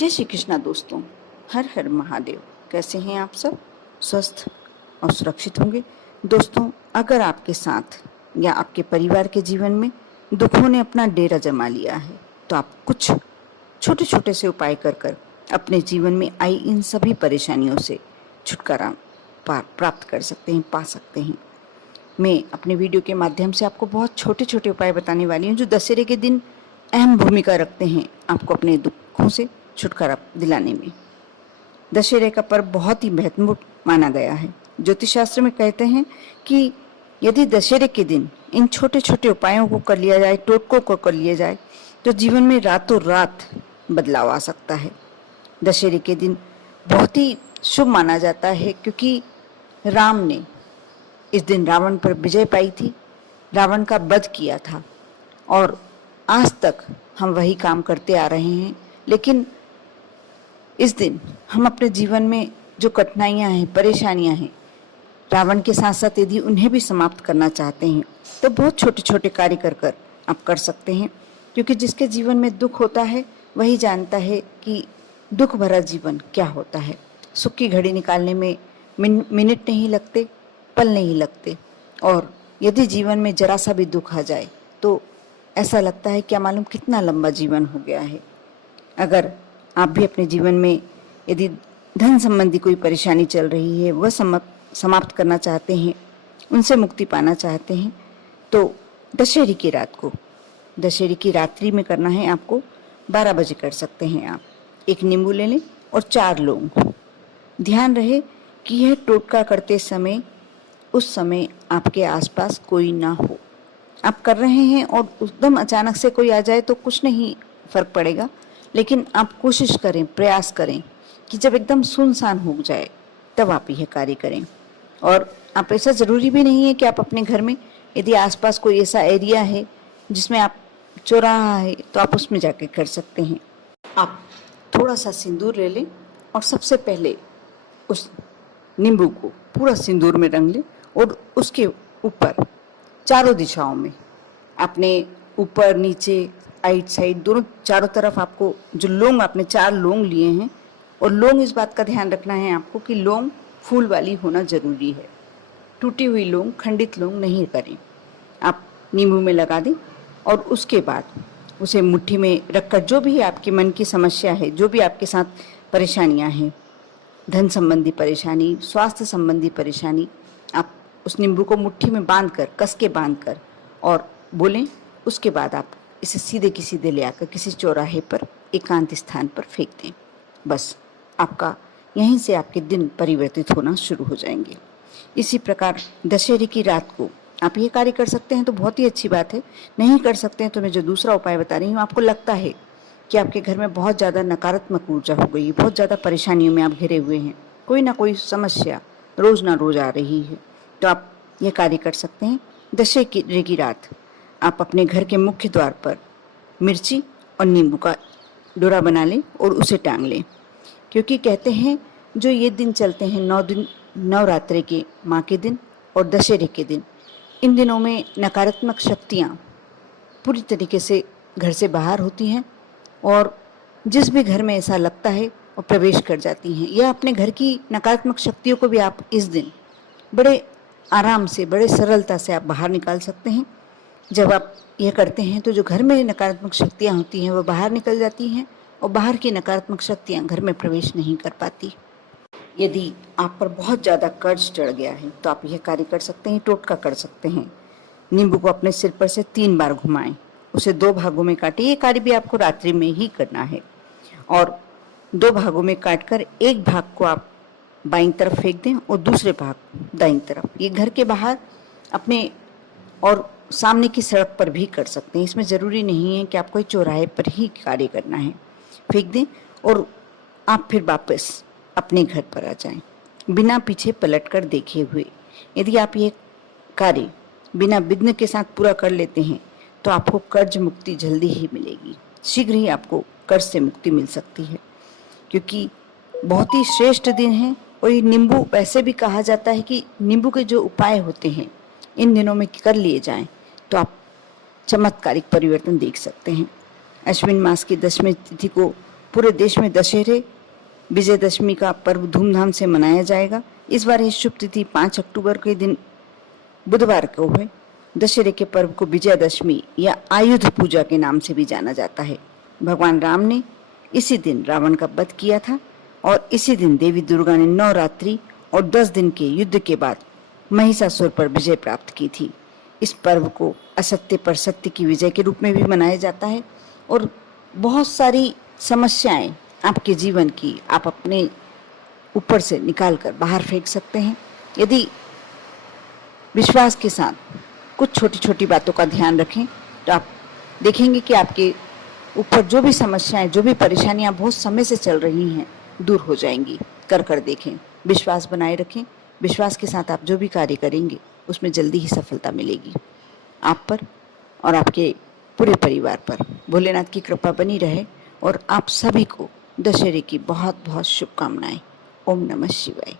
जय श्री कृष्णा दोस्तों। हर हर महादेव। कैसे हैं आप सब? स्वस्थ और सुरक्षित होंगे। दोस्तों, अगर आपके साथ या आपके परिवार के जीवन में दुखों ने अपना डेरा जमा लिया है तो आप कुछ छोटे छोटे से उपाय कर कर अपने जीवन में आई इन सभी परेशानियों से छुटकारा प्राप्त कर सकते हैं, पा सकते हैं। मैं अपने वीडियो के माध्यम से आपको बहुत छोटे छोटे उपाय बताने वाली हूँ जो दशहरे के दिन अहम भूमिका रखते हैं आपको अपने दुखों से छुटकारा दिलाने में। दशहरे का पर्व बहुत ही महत्वपूर्ण माना गया है। ज्योतिष शास्त्र में कहते हैं कि यदि दशहरे के दिन इन छोटे छोटे उपायों को कर लिया जाए, टोटकों को कर लिया जाए, तो जीवन में रातों रात बदलाव आ सकता है। दशहरे के दिन बहुत ही शुभ माना जाता है क्योंकि राम ने इस दिन रावण पर विजय पाई थी, रावण का वध किया था और आज तक हम वही काम करते आ रहे हैं। लेकिन इस दिन हम अपने जीवन में जो कठिनाइयां हैं, परेशानियां हैं, रावण के साथ साथ यदि उन्हें भी समाप्त करना चाहते हैं तो बहुत छोटे छोटे कार्य कर कर आप कर सकते हैं। क्योंकि जिसके जीवन में दुख होता है वही जानता है कि दुख भरा जीवन क्या होता है। सुख की घड़ी निकालने में मिनट नहीं लगते, पल नहीं लगते, और यदि जीवन में जरा सा भी दुख आ जाए तो ऐसा लगता है क्या मालूम कितना लंबा जीवन हो गया है। अगर आप भी अपने जीवन में यदि धन संबंधी कोई परेशानी चल रही है, वह समाप्त करना चाहते हैं, उनसे मुक्ति पाना चाहते हैं, तो दशहरे की रात को, दशहरे की रात्रि में करना है आपको। 12 बजे कर सकते हैं आप। एक नींबू ले लें और 4 लौंग। ध्यान रहे कि यह टोटका करते समय उस समय आपके आसपास कोई ना हो। आप कर रहे हैं और एकदम अचानक से कोई आ जाए तो कुछ नहीं फर्क पड़ेगा, लेकिन आप कोशिश करें, प्रयास करें कि जब एकदम सुनसान हो जाए तब आप यह कार्य करें। और आप, ऐसा ज़रूरी भी नहीं है कि आप अपने घर में, यदि आसपास कोई ऐसा एरिया है जिसमें आप चौराहा है तो आप उसमें जाके कर सकते हैं। आप थोड़ा सा सिंदूर ले लें और सबसे पहले उस नींबू को पूरा सिंदूर में रंग लें और उसके ऊपर चारों दिशाओं में, अपने ऊपर नीचे आइट साइड दोनों चारों तरफ, आपको जो लौंग, आपने 4 लौंग लिए हैं, और लौंग इस बात का ध्यान रखना है आपको कि लौंग फूल वाली होना जरूरी है। टूटी हुई लौंग, खंडित लौंग नहीं करें। आप नींबू में लगा दें और उसके बाद उसे मुट्ठी में रखकर जो भी आपके मन की समस्या है, जो भी आपके साथ परेशानियां हैं, धन संबंधी परेशानी, स्वास्थ्य संबंधी परेशानी, आप उस नींबू को मुट्ठी में बांध कर, कस के बांध कर और बोलें। उसके बाद आप इसे सीधे की सीधे ले आकर किसी चौराहे पर, एकांत स्थान पर फेंक दें। बस आपका यहीं से आपके दिन परिवर्तित होना शुरू हो जाएंगे। इसी प्रकार दशहरे की रात को आप ये कार्य कर सकते हैं तो बहुत ही अच्छी बात है। नहीं कर सकते हैं तो मैं जो दूसरा उपाय बता रही हूँ, आपको लगता है कि आपके घर में बहुत ज़्यादा नकारात्मक ऊर्जा हो गई, बहुत ज़्यादा परेशानियों में आप घिरे हुए हैं, कोई ना कोई समस्या रोज ना रोज आ रही है, तो आप ये कार्य कर सकते हैं। दशहरे की रात आप अपने घर के मुख्य द्वार पर मिर्ची और नींबू का डोरा बना लें और उसे टांग लें। क्योंकि कहते हैं जो ये दिन चलते हैं 9 दिन, नवरात्रि के माँ के दिन और दशहरे के दिन, इन दिनों में नकारात्मक शक्तियाँ पूरी तरीके से घर से बाहर होती हैं और जिस भी घर में ऐसा लगता है वो प्रवेश कर जाती हैं। या अपने घर की नकारात्मक शक्तियों को भी आप इस दिन बड़े आराम से, बड़े सरलता से आप बाहर निकाल सकते हैं। जब आप यह करते हैं तो जो घर में नकारात्मक शक्तियाँ होती हैं वो बाहर निकल जाती हैं और बाहर की नकारात्मक शक्तियाँ घर में प्रवेश नहीं कर पाती। यदि आप पर बहुत ज़्यादा कर्ज चढ़ गया है तो आप यह कार्य कर सकते हैं, टोटका कर सकते हैं। नींबू को अपने सिर पर से 3 बार घुमाएं, उसे 2 भागों में काटें। ये कार्य भी आपको रात्रि में ही करना है और 2 भागों में काटकर एक भाग को आप बाईं तरफ फेंक दें और दूसरे भाग दाईं तरफ। ये घर के बाहर, अपने और सामने की सड़क पर भी कर सकते हैं। इसमें ज़रूरी नहीं है कि आप कोई चौराहे पर ही कार्य करना है। फेंक दें और आप फिर वापस अपने घर पर आ जाएं, बिना पीछे पलट कर देखे हुए। यदि आप ये कार्य बिना विघ्न के साथ पूरा कर लेते हैं तो आपको कर्ज मुक्ति जल्दी ही मिलेगी। शीघ्र ही आपको कर्ज से मुक्ति मिल सकती है, क्योंकि बहुत ही श्रेष्ठ दिन है। और ये नींबू, वैसे भी कहा जाता है कि नींबू के जो उपाय होते हैं इन दिनों में कर लिए जाएं तो आप चमत्कारिक परिवर्तन देख सकते हैं। अश्विन मास की 10वीं तिथि को पूरे देश में दशहरे विजयदशमी का पर्व धूमधाम से मनाया जाएगा। इस बार ये शुभ तिथि 5 अक्टूबर के दिन बुधवार को है। दशहरे के पर्व को विजयदशमी या आयुध पूजा के नाम से भी जाना जाता है। भगवान राम ने इसी दिन रावण का वध किया था और इसी दिन देवी दुर्गा ने 9 रात्रि और 10 दिन के युद्ध के बाद महिषासुर पर विजय प्राप्त की थी। इस पर्व को असत्य पर सत्य की विजय के रूप में भी मनाया जाता है और बहुत सारी समस्याएं आपके जीवन की आप अपने ऊपर से निकाल कर बाहर फेंक सकते हैं। यदि विश्वास के साथ कुछ छोटी छोटी बातों का ध्यान रखें तो आप देखेंगे कि आपके ऊपर जो भी समस्याएं, जो भी परेशानियां बहुत समय से चल रही हैं, दूर हो जाएंगी। कर देखें, विश्वास बनाए रखें। विश्वास के साथ आप जो भी कार्य करेंगे उसमें जल्दी ही सफलता मिलेगी। आप पर और आपके पूरे परिवार पर भोलेनाथ की कृपा बनी रहे और आप सभी को दशहरे की बहुत बहुत शुभकामनाएं। ओम नमः शिवाय।